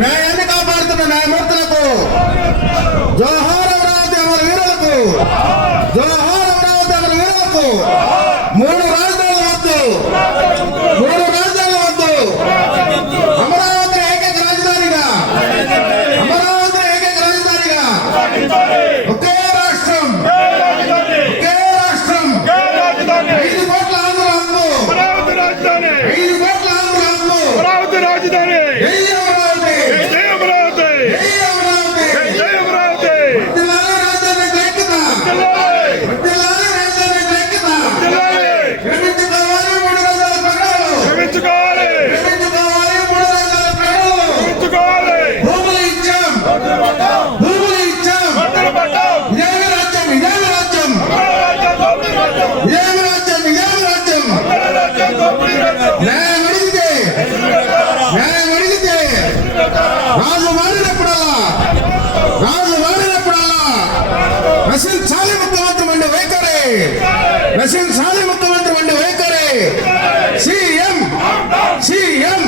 న్యాయాన్ని కాపాడుతున్న న్యాయమూర్తులకు జోహార్ అమరావతి అమర వీరులకు జోహార్ అమరావతి అమర వీరులకు మూడు రాజధానులు వద్దు అమరావతి ఏకైక రాజధానిగా ఒకే రాష్ట్రం 5 కోట్ల ఆంధ్ర హక్కు 5 కోట్ల ఆంధ్ర హక్కు రాజధాని రాజు మారినప్పుడల్లా నశించాలి ముఖ్యమంత్రి వంటి వైఖరి సీఎం